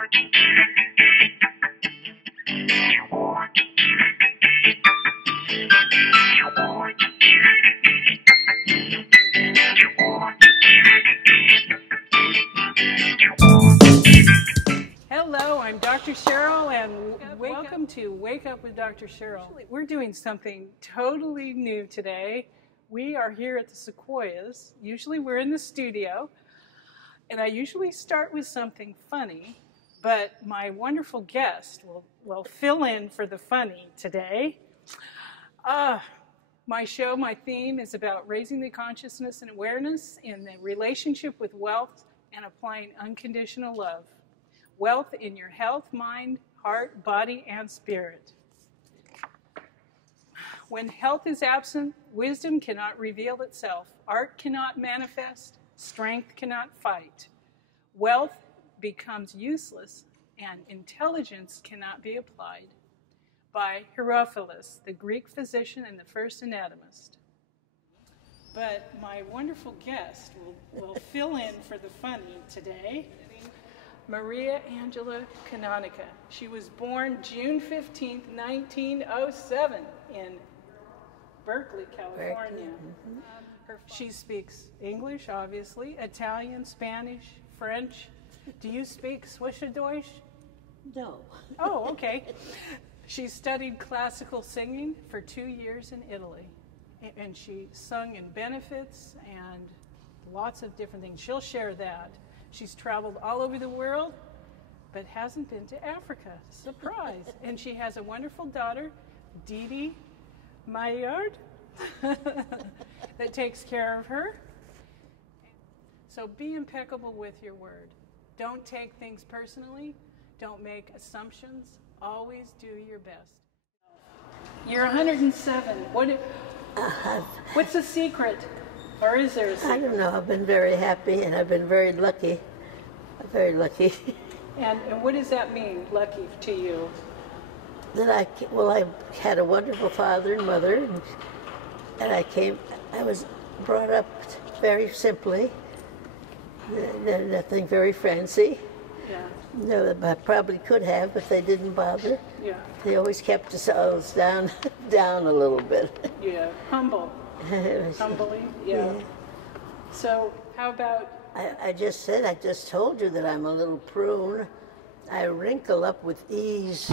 Hello, I'm Dr. Cheryl, and welcome to Wake Up with Dr. Cheryl. We're doing something totally new today. We are here at the Sequoias. Usually we're in the studio, and I usually start with something funny, but my wonderful guest will fill in for the funny today. My show, my theme is about raising the consciousness and awareness in the relationship with wealth and applying unconditional love. Wealth in your health, mind, heart, body, and spirit. When health is absent, wisdom cannot reveal itself. Art cannot manifest. Strength cannot fight. Wealth becomes useless, and intelligence cannot be applied. By Herophilus, the Greek physician and the first anatomist. But my wonderful guest will fill in for the funny today. Maria Angela Canonica. She was born June 15th, 1907 in Berkeley, California. She speaks English, obviously, Italian, Spanish, French. Do you speak Schweizerdeutsch? No. Oh, okay. She studied classical singing for 2 years in Italy. And she sung in benefits and lots of different things. She'll share that. She's traveled all over the world, but hasn't been to Africa. Surprise. And she has a wonderful daughter, Dee Dee Maillard, that takes care of her. So be impeccable with your word. Don't take things personally. Don't make assumptions. Always do your best. You're 107. What's the secret? Or is there a secret? I don't know. I've been very happy, and I've been very lucky. Very lucky. And what does that mean, lucky to you? That I had a wonderful father and mother, and I was brought up very simply, nothing very fancy. Yeah. No, I probably could have, but they didn't bother. Yeah. They always kept themselves down a little bit. Yeah, humble. Humbly, yeah. So how about... I just told you that I'm a little prune. I wrinkle up with ease.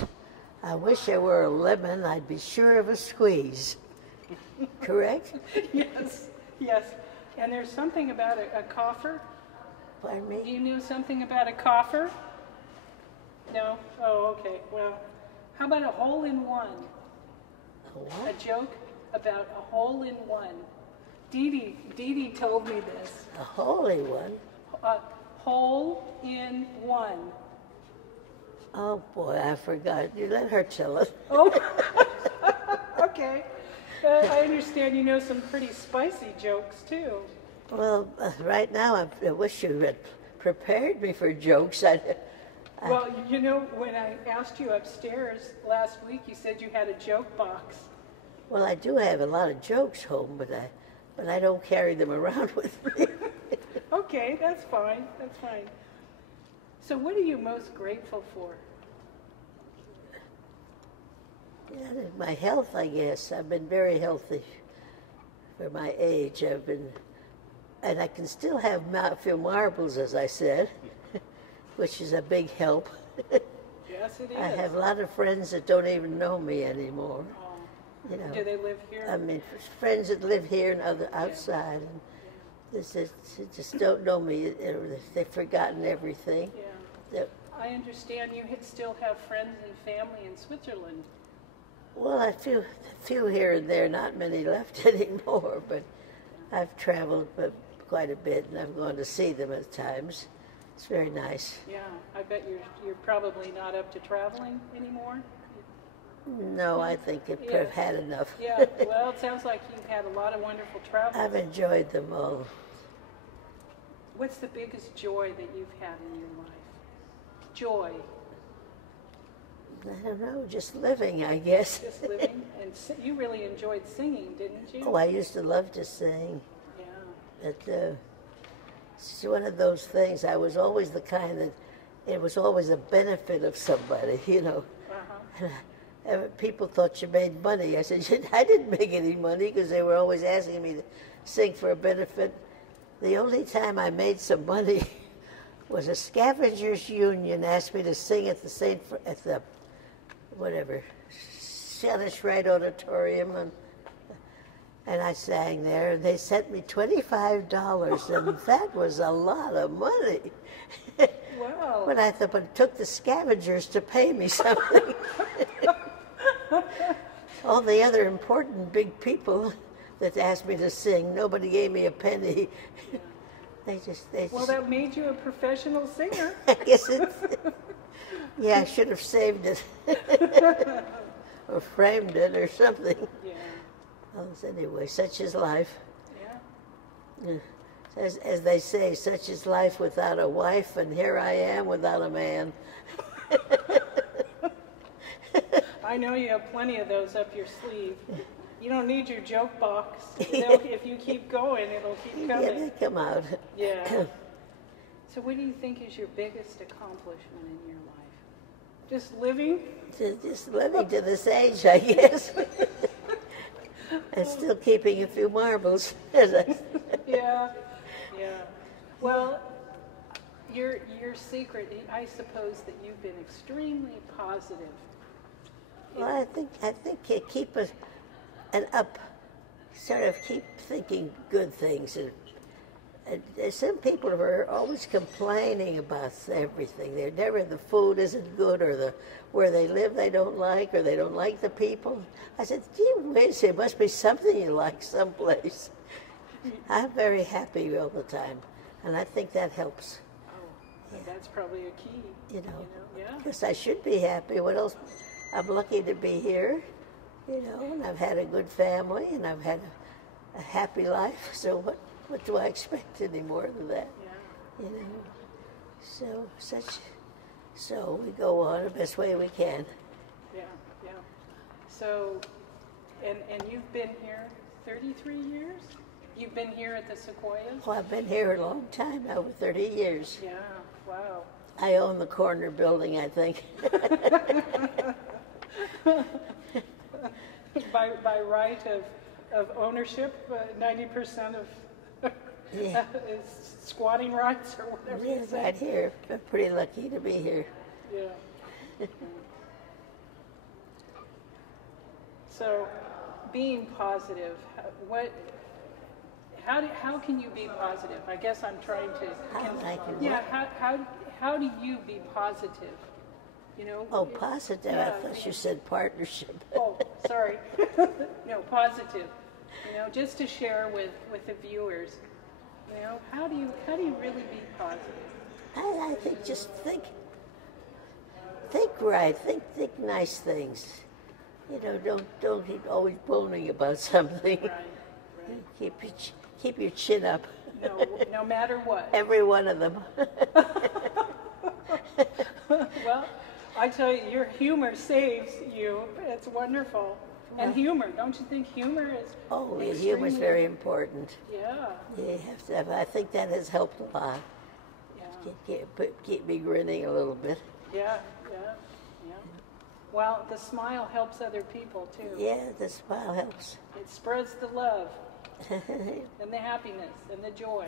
I wish I were a lemon. I'd be sure of a squeeze. Correct? Yes. And there's something about a coffer. Pardon me? Do you know something about a coffer? No? Oh, okay. Well, how about a hole-in-one? A what? A joke about a hole-in-one. Dee Dee told me this. A holy one? A hole-in-one. Oh, boy, I forgot. You let her tell it. Oh, okay. I understand you know some pretty spicy jokes, too. Well, right now, I wish you had prepared me for jokes. Well, you know, when I asked you upstairs last week, you said you had a joke box. Well, I do have a lot of jokes home, but I don't carry them around with me. Okay, that's fine. That's fine. So what are you most grateful for? Yeah, my health, I guess. I've been very healthy for my age. And I can still have a few marbles, as I said, which is a big help. Yes, it is. I have a lot of friends that don't even know me anymore. Oh. You know, Do they live here? I mean, friends that live here and other outside, and they just don't know me. They've forgotten everything. Yeah. I understand you still have friends and family in Switzerland. Well, a few here and there, not many left anymore, but I've traveled quite a bit, and I'm going to see them at times. It's very nice. Yeah, I bet you're probably not up to traveling anymore. No, I think I've had enough. Yeah, well, it sounds like you've had a lot of wonderful travels. I've enjoyed them all. What's the biggest joy that you've had in your life? Joy. I don't know, just living, I guess. Just living? And you really enjoyed singing, didn't you? Oh, I used to love to sing. Yeah. It's one of those things. I was always the kind that it was always a benefit of somebody, you know. Uh-huh. And people thought you made money. I said, I didn't make any money because they were always asking me to sing for a benefit. The only time I made some money was a scavengers union asked me to sing at the whatever, Scottish Rite Auditorium, and I sang there, and they sent me $25, and that was a lot of money. Wow. But I thought, but it took the scavengers to pay me something. All the other important big people that asked me to sing, nobody gave me a penny. Well, that made you a professional singer. I guess yeah, I should have saved it. Or framed it or something. Yeah. Well, anyway, such is life. Yeah. As they say, such is life without a wife, and here I am without a man. I know you have plenty of those up your sleeve. You don't need your joke box. If you keep going, it'll keep coming. Yeah, they come out. Yeah. So what do you think is your biggest accomplishment in your life? Just living? Just living to this age, I guess. And still keeping a few marbles. Yeah. Yeah. Well, your secret, I suppose that you've been extremely positive. Well, I think you keep keep thinking good things. And some people are always complaining about everything. The food isn't good, or where they live they don't like, or they don't like the people. I said, gee whiz, there must be something you like someplace. I'm very happy all the time, and I think that helps. Oh, that's probably a key. You know, yeah. because I should be happy. What else? I'm lucky to be here, you know, and I've had a good family, and I've had a happy life. So what do I expect any more than that? Yeah. You know, so we go on the best way we can. Yeah. So, and you've been here 33 years? You've been here at the Sequoias? Well, I've been here a long time, over 30 years. Yeah, wow. I own the corner building, I think. by right of ownership, 90% of Yeah. is squatting rights or whatever you say. Right here. I'm pretty lucky to be here. Yeah. So, being positive, how can you be positive? I guess I'm trying to. How do you be positive? You know. Oh, positive. Yeah. I thought you said partnership. Oh, sorry. No, positive. You know, just to share with the viewers. You know, how do you really be positive? I think just think right. Think nice things. You know, don't keep always boning about something. Right. Keep your chin up. No matter what. Every one of them. Well, I tell you, your humor saves you. It's wonderful. And humor, don't you think humor is? Oh, yeah, humor is very important. Yeah. You have to have. I think that has helped a lot. Yeah. Keep me grinning a little bit. Yeah. Well, the smile helps other people too. Yeah, the smile helps. It spreads the love and the happiness and the joy.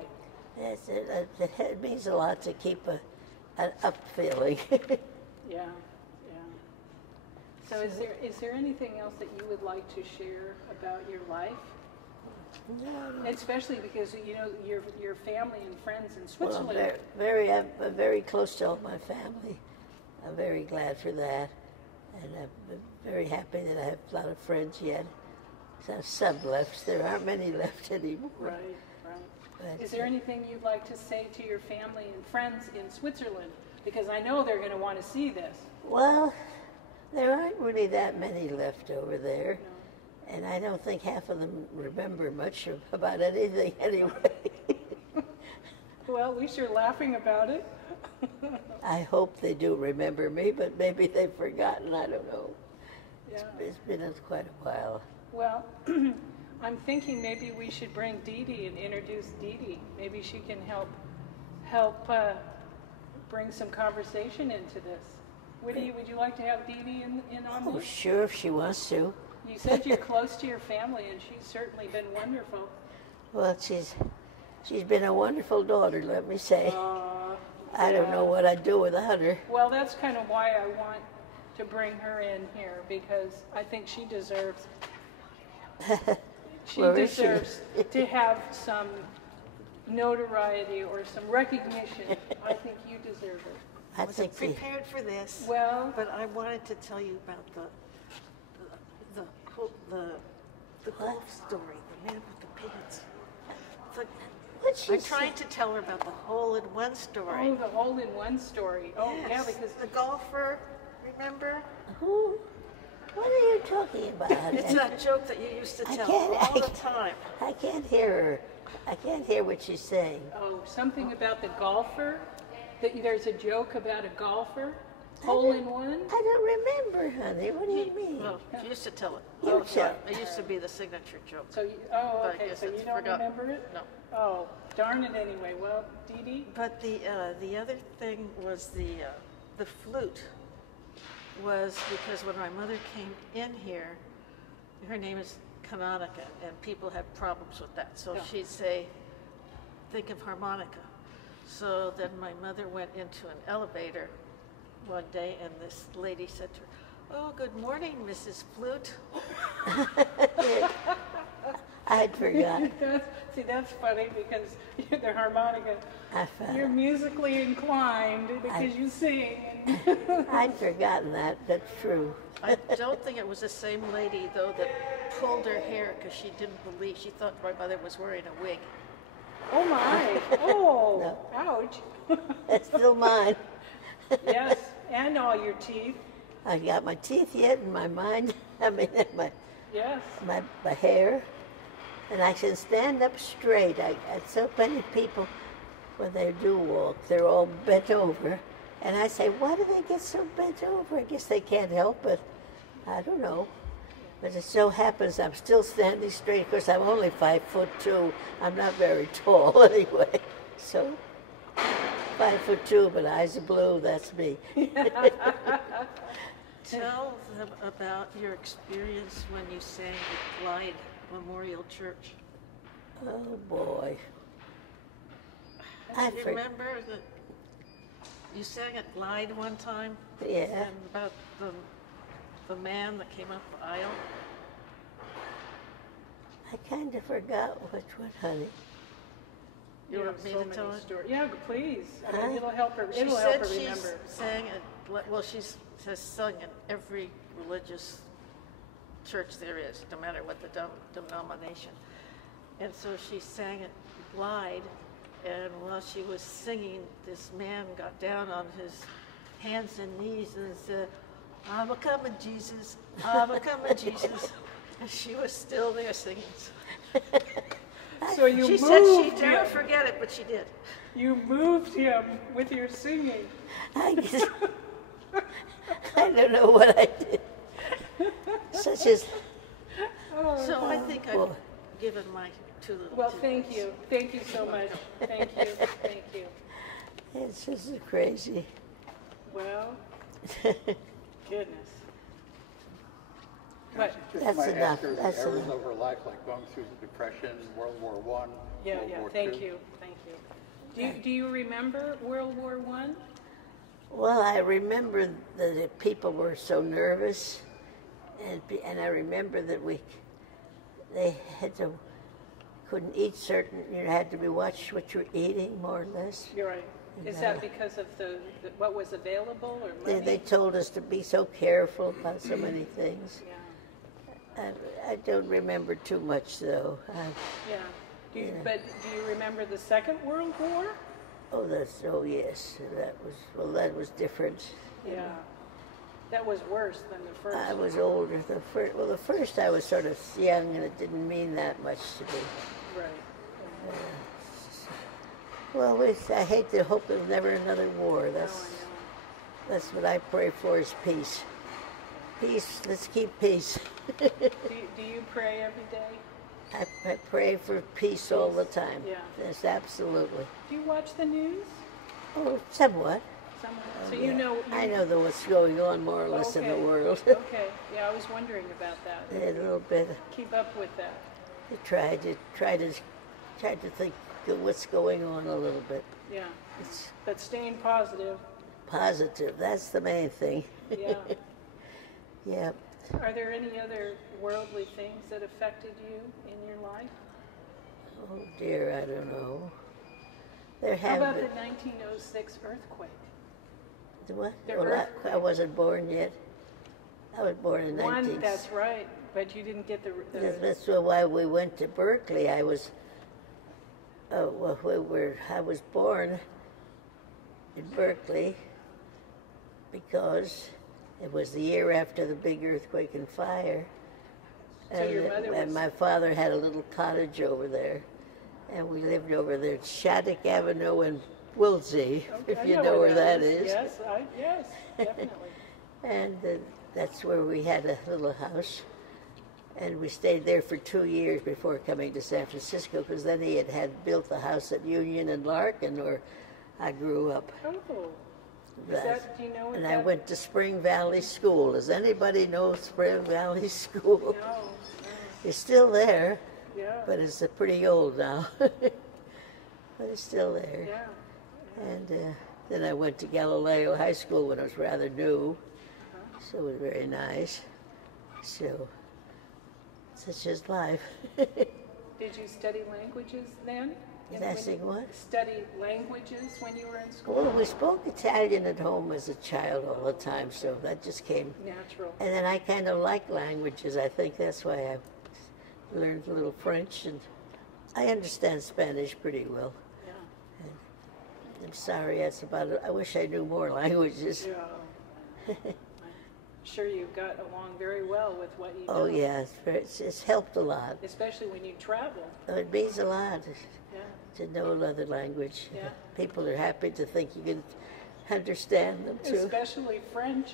Yes, it means a lot to keep an up feeling. Yeah. So is there anything else that you would like to share about your life? No. Especially because you know your family and friends in Switzerland. Well, I'm very close to all my family. I'm very glad for that, and I'm very happy that I have a lot of friends yet. Some left. There aren't many left anymore. Right. But, is there anything you'd like to say to your family and friends in Switzerland? Because I know they're going to want to see this. Well, there aren't really that many left over there. No. And I don't think half of them remember much about anything anyway. Well, at least you're laughing about it. I hope they do remember me, but maybe they've forgotten. I don't know. Yeah. It's been quite a while. Well, I'm thinking maybe we should bring Dee Dee and introduce Dee Dee. Maybe she can help bring some conversation into this. Would you like to have Dee Dee in on Oh, this? sure, if she wants to. You said you're close to your family, and she's certainly been wonderful. Well, she's been a wonderful daughter, let me say. I don't know what I'd do without her. Well, that's kind of why I want to bring her in here, because I think she deserves to have some notoriety or some recognition. I think you deserve it. I wasn't prepared for this. Well, but I wanted to tell you about the golf story, the man with the pants. I'm trying to tell her about the hole-in-one story. Oh, the hole-in-one story. Oh, yes. yeah, because the golfer, remember? Who? What are you talking about? It's that joke that you used to tell all the time. I can't hear her. I can't hear what she's saying. Oh, something about the golfer? There's a joke about a golfer? Hole-in-one? I don't remember, honey. What do you mean? Well, she used to tell it. You tell. It used to be the signature joke. So, okay, so you don't remember it? No. Oh, darn it anyway. Well, Dee Dee? But the other thing was the flute was because when my mother came in here, her name is Canonica, and people had problems with that. So she'd say, think of harmonica. So then my mother went into an elevator one day, and this lady said to her, "Oh, good morning, Mrs. Flute." I'd forgotten. See, that's funny because the harmonica, you're musically inclined because you sing. I'd forgotten that. That's true. I don't think it was the same lady, though, that pulled her hair because she didn't believe, she thought my mother was wearing a wig. Oh, my. Oh, No. ouch. That's still mine. Yes, and all your teeth. I got my teeth yet in my mind. I mean, Yes. my hair. And I can stand up straight. So many people, when they do walk, they're all bent over. And I say, why do they get so bent over? I guess they can't help it. I don't know. But it so happens I'm still standing straight because I'm only 5'2". I'm not very tall anyway. So 5'2", but eyes are blue. That's me. Tell them about your experience when you sang at Glide Memorial Church. Oh boy. Do you remember that you sang at Glide one time? Yeah. And about the man that came up the aisle? I kind of forgot which one, honey. You want me so to many tell it? stories. Yeah, please. I mean, it'll help her. She It'll said help her she remember. sang at, well, she has sung in every religious church there is, no matter what the denomination. And so she sang at Glide, and while she was singing, this man got down on his hands and knees and said, "I'm a-coming, Jesus, I'm a-coming, Jesus." And she was still there singing. So you She moved said she'd never him. forget it, but she did. You moved him with your singing. I guess, I don't know what I did. Such as, So I think I've given my two little Well, tidbits. thank you. Thank you so much. Thank you. Thank you. it's just crazy. Well, goodness. But That's Might enough. ask her the That's areas enough. of her life, like going through the Depression, World War I, yeah, World yeah. War Thank II. you. Thank you. Do you remember World War I? Well, I remember that the people were so nervous, and I remember that they couldn't eat certain, you had to be watched what you're eating, more or less. You're right. Is that because of what was available or money? They told us to be so careful about so many things. Yeah. I don't remember too much, though. Yeah. But do you remember the Second World War? Oh, yes, that was different. Yeah. That was worse than the first. I was older. The first I was sort of young, and it didn't mean that much to me. Right. Well, I hate to hope there's never another war. That's what I pray for is peace. Peace. Let's keep peace. Do you pray every day? I pray for peace all the time. Yeah. Yes, absolutely. Do you watch the news? Oh, somewhat. Somewhere. So you know. I know what's going on more or less in the world. Okay. Yeah, I was wondering about that. A little bit. Keep up with that. I tried to think of what's going on a little bit. Yeah. But staying positive. Positive. That's the main thing. Yeah. Yeah. Are there any other worldly things that affected you in your life? Oh dear, I don't know. There How have about been. the 1906 earthquake? The what? The Well, earthquake. I wasn't born yet. I was born in 19... That's right, but you didn't get the That's why we went to Berkeley. I was born in Berkeley because it was the year after the big earthquake and fire. So your mother was... And my father had a little cottage over there, and we lived over there at Shattuck Avenue in Wilsey, if you know where that is. Yes, yes, definitely. And that's where we had a little house. And we stayed there for 2 years before coming to San Francisco, because then he had built the house at Union and Larkin, where I grew up. Oh. Do you know what and that... I went to Spring Valley School. Does anybody know Spring Valley School? No. It's still there, Yeah. but it's pretty old now. But it's still there. Yeah. And then I went to Galileo High School when I was rather new, so it was very nice. So, such is life. Did you study languages then? Did I sing what? Study languages when you were in school? Well, we spoke Italian at home as a child all the time, so that just came Natural. And then I kind of like languages. I think that's why I learned a little French, and I understand Spanish pretty well. Yeah. And I'm sorry, that's about it. I wish I knew more languages. Yeah. I'm sure you got along very well with what you Oh, know. yeah, it's helped a lot. Especially when you travel. It means a lot Yeah. to know another language. Yeah. People are happy to think you can understand them, too. Especially French.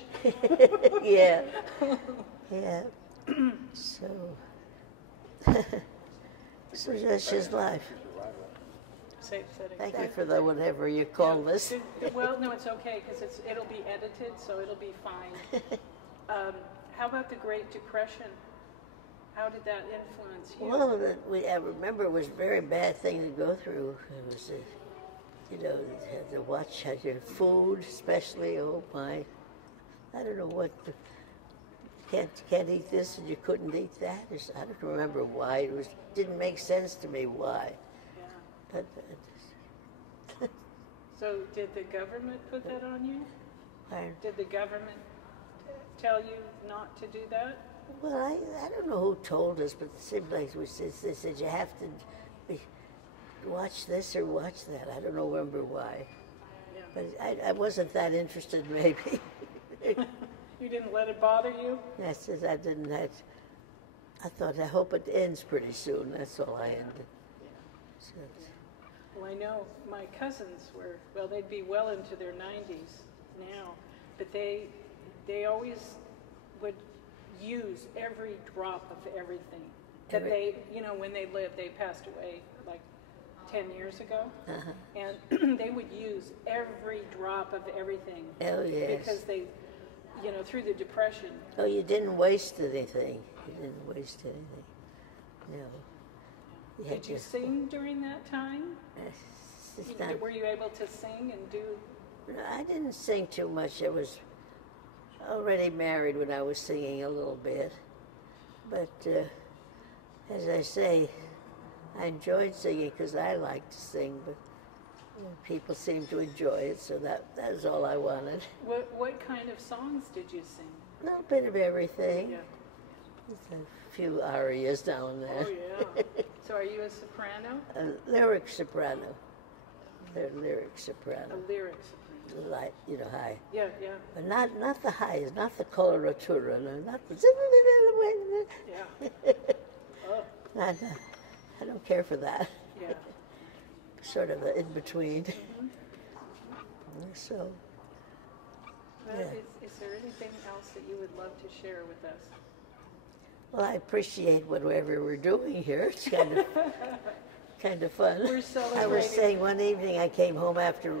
Yeah. Yeah. So, so that's just life. Safe setting. Thank you for the whatever you call this. Well, no, it's okay because it'll be edited, so it'll be fine. How about the Great Depression? How did that influence you? Well, I remember it was a very bad thing to go through. It was, you know, you had to watch your food, especially. Oh my, I don't know what. Can't eat this, and you couldn't eat that. I don't remember why. It didn't make sense to me why. Yeah. But So did the government put that on you? Pardon? Did the government tell you not to do that? Well, I don't know who told us, but it seemed like they said you have to watch this or watch that. I don't remember why. Yeah. But I wasn't that interested, maybe. You didn't let it bother you? I said I didn't. I thought, I hope it ends pretty soon. That's all I ended. So, Well, I know my cousins were, well, they'd be well into their 90s now, but they always would use every drop of everything. That they, you know, when they lived, they passed away like 10 years ago, and they would use every drop of everything. Oh, yes. Because they, you know, through the Depression. Oh, you didn't waste anything. You didn't waste anything. No. Did you sing during that time? Were you able to sing and do? No, I didn't sing too much. I was already married when I was singing a little bit. But as I say, I enjoyed singing because I like to sing, but people seemed to enjoy it, so that was all I wanted. What kind of songs did you sing? A little bit of everything. Yeah. Just a few arias down and then. Oh, yeah. So are you a soprano? A lyric soprano. They're lyric soprano. A lyric soprano. Light, you know, high. Yeah, yeah. But not the highs, not the coloratura, no, not the... Yeah. Oh, I don't care for that. yeah. Sort of in between. So, Well, yeah. is there anything else that you would love to share with us? Well, I appreciate whatever we're doing here. It's kind of fun. We're celebrating. I was saying one evening I came home after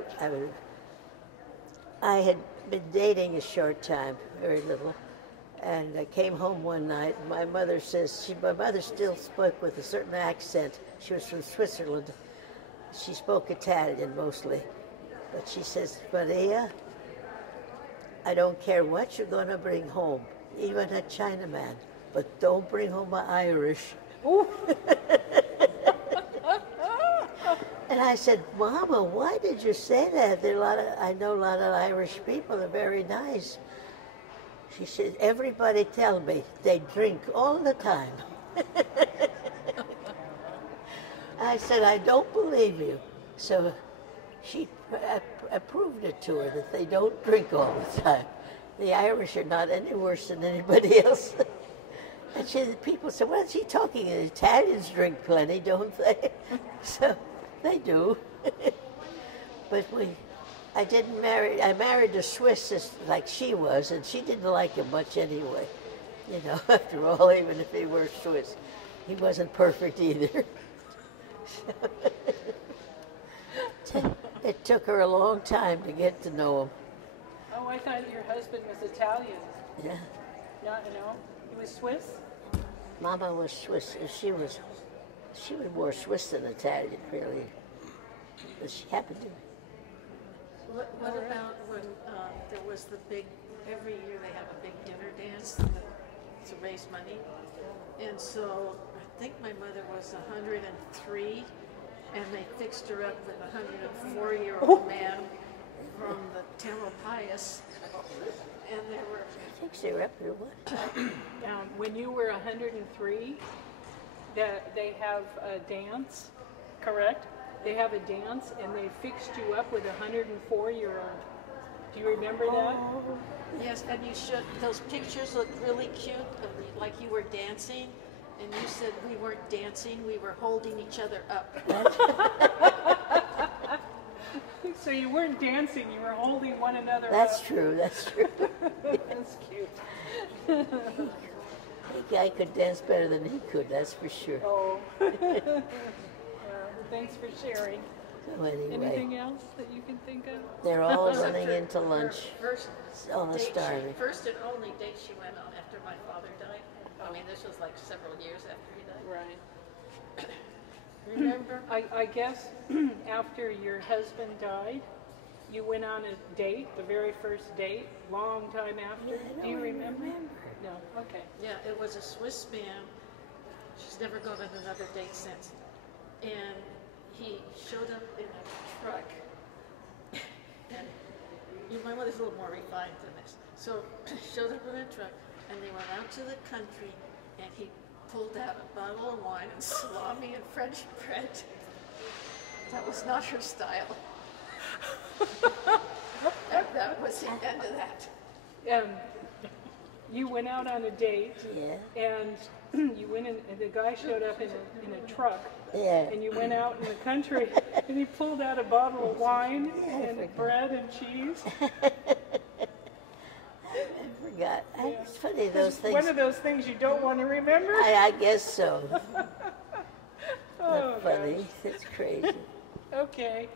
I had been dating a short time, very little, and I came home one night. My mother says, my mother still spoke with a certain accent. She was from Switzerland. She spoke Italian mostly. But she says, Maria, I don't care what you're going to bring home, even a Chinaman, but don't bring home an Irish. And I said, Mama, why did you say that? I know a lot of Irish people. They're very nice. She said, everybody tell me they drink all the time. I said, I don't believe you. So she approved it to her that they don't drink all the time. The Irish are not any worse than anybody else. And people said, what is he talking? The Italians drink plenty, don't they? So they do. But I didn't marry, I married a Swiss like she was, and she didn't like him much anyway. You know, after all, even if he were Swiss, he wasn't perfect either. It took her a long time to get to know him. Oh, I thought your husband was Italian. Yeah. No, he was Swiss? Mama was Swiss. She was more Swiss than Italian, really. But she happened to. What about when there was the big, every year they have a big dinner dance to raise money? And so I think my mother was 103, and they fixed her up with a 104-year-old man from the Tamalpais. And there were... Fixed her up or what? When you were 103, they have a dance, correct? They have a dance, and they fixed you up with a 104-year-old. Do you remember that? Yes, and you should. Those pictures look really cute, like you were dancing, and you said we weren't dancing, we were holding each other up. So you weren't dancing, you were holding one another That's up. true, that's true. That's cute. I could dance better than he could, that's for sure. Oh. Thanks for sharing. So anyway, Anything else that you can think of? they're all running into lunch. First On the starving. First and only date she went on after my father died. I mean, this was like several years after he died. Right. Remember? I guess after your husband died, you went on a date, the very first date, long time after. Do you remember? No. Okay. Yeah, it was a Swiss man. She's never gone on another date since. And he showed up in a truck. And my mother's a little more refined than this. So showed up in a truck, and they went out to the country, and he pulled out a bottle of wine and salami and French bread. That was not her style. That was the end of that. You went out on a date, Yeah. and you went in, and the guy showed up in a truck, Yeah. and you went out in the country, and he pulled out a bottle of wine and bread and cheese. I forgot. It's funny, those things. One of those things you don't want to remember. I guess so. Oh, Not funny. gosh. It's crazy. Okay.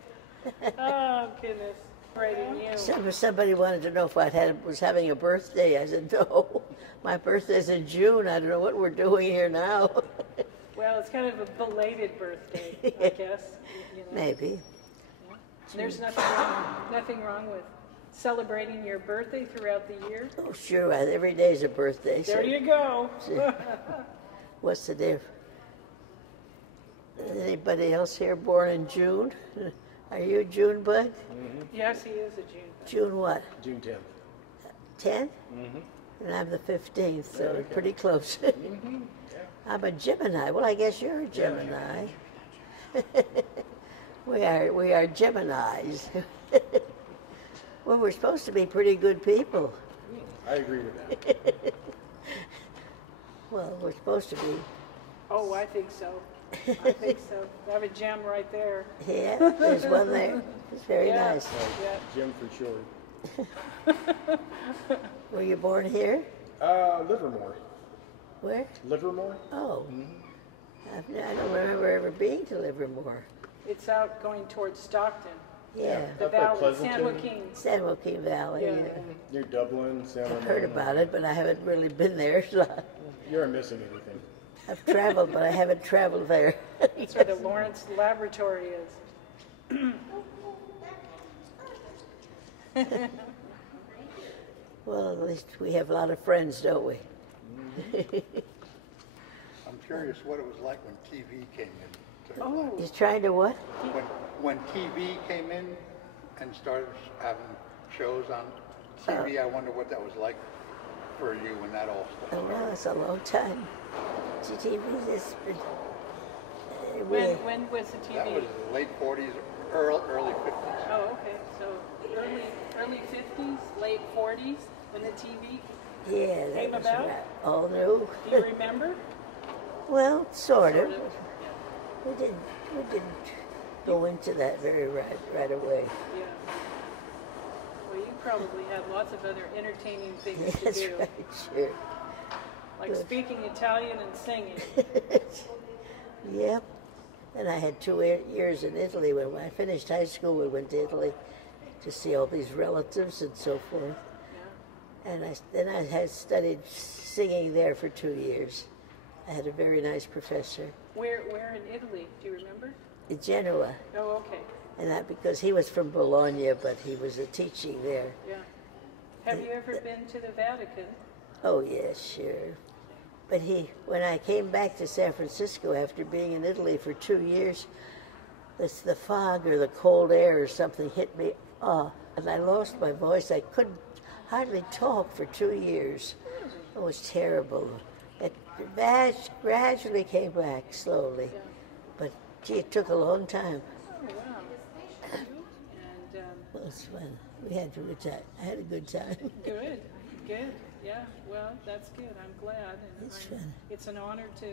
Oh, goodness. Right in you. Somebody wanted to know if was having a birthday. I said, no. My birthday's in June. I don't know what we're doing here now. Well, it's kind of a belated birthday, I guess. You know. Maybe. There's nothing wrong with celebrating your birthday throughout the year. Oh, sure. Every day's a birthday. There you go. What's the difference? Anybody else here born in June? Are you a June bud? Mm-hmm. Yes, he is a June. June what? June 10th. 10th? Mm-hmm. And I'm the 15th, so Okay. pretty close. Mm-hmm. Yeah. I'm a Gemini. Well, I guess you're a Gemini. We are Geminis. Well, we're supposed to be pretty good people. I agree with that. Well, we're supposed to be. Oh, I think so. I think so. I have a gem right there. Yeah, there's one there. It's very Yeah. nice. Yeah. Jim for sure. Were you born here? Livermore. Where? Livermore? Oh. I don't remember ever being to Livermore. It's out going towards Stockton. Yeah. The Up by valley, Pleasanton. San Joaquin. San Joaquin Valley. Yeah. Yeah. Near Dublin, San I've Ramon. heard about it, but I haven't really been there. So You're missing anything. I've traveled, but I haven't traveled there. That's where the Lawrence Laboratory is. Well, at least we have a lot of friends, don't we? I'm curious what it was like when TV came in. Oh, He's trying to what? When TV came in and started having shows on TV, I wonder what that was like for you when that all Oh, started. no, it's a long time. TV has been. when was the That TV? was the late 40s, early 50s. Oh, okay. So early 50s, late 40s, when the TV Yeah, that came was about? right. Oh, no. Do you remember? Well, sort of. Sort of. We didn't go into that very right away. Yeah. Well, you probably had lots of other entertaining things to That's do, right, sure. like speaking Italian and singing. Yep. And I had 2 years in Italy. When I finished high school, we went to Italy to see all these relatives and so forth. Yeah. And then I had studied singing there for 2 years. I had a very nice professor Where in Italy? Do you remember? in Genoa. Oh, okay. And that because he was from Bologna, but he was teaching there. Yeah. Have you ever been to the Vatican? Oh, yes, sure. But when I came back to San Francisco after being in Italy for 2 years, the fog or the cold air or something hit me, and I lost my voice. I couldn't hardly talk for 2 years. It was terrible. It gradually came back slowly, but gee, it took a long time. Oh, wow. And It was fun. We had a good time. I had a good time. good. Yeah, well, that's good. I'm glad. And It's fun. it's an honor to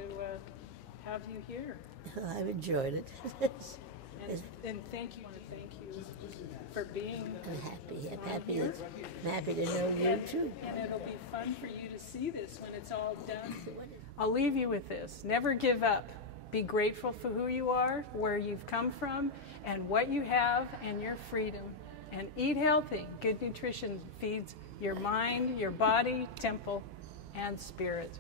have you here. Well, I've enjoyed it. And thank you. I want to thank you for being I'm happy to know you too. And it'll be fun for you to see this when it's all done. I'll leave you with this. Never give up. Be grateful for who you are, where you've come from, and what you have, and your freedom. And eat healthy. Good nutrition feeds your mind, your body, temple, and spirit.